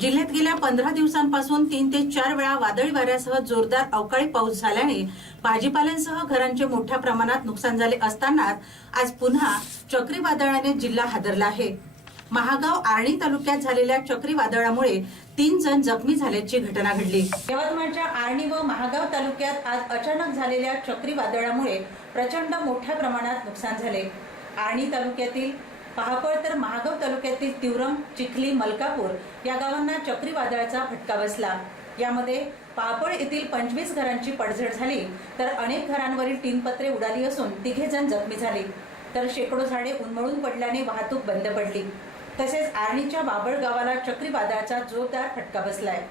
जिल्ह्यात गेल्या पंधरा दिवसांपासून तीन ते चार वेळा वादळी वाऱ्यासह जोरदार अवकाळी पाऊस झाल्याने भाजीपाल्यांसह घरांचे मोठ्या प्रमाणात नुकसान झाले असतानाच आज पुन्हा चक्रीवादळाने जिल्हा हादरला आहे. महागाव आर्णी तालुक्यात झालेल्या चक्रीवादळामुळे तीन जण जखमी झाल्याची घटना घडली. यवतमाळच्या आर्णी व महागाव तालुक्यात आज अचानक झालेल्या चक्रीवादळामुळे प्रचंड मोठ्या प्रमाणात नुकसान झाले. आर्णी तालुक्यातील पहापळ तर महागाव तालुक्यातील तिवरम चिखली मलकापूर या गावांना चक्रीवादळाचा फटका बसला. यामध्ये पहापळ येथील पंचवीस घरांची पडझड झाली तर अनेक घरांवरील टीनपत्रे उडाली असून तिघे जण जखमी झाले. तर शेकडो झाडे उन्मळून पडल्याने वाहतूक बंद पडली. तसेच आर्णीच्या बाबळ गावाला चक्रीवादळाचा जोरदार फटका बसलाय.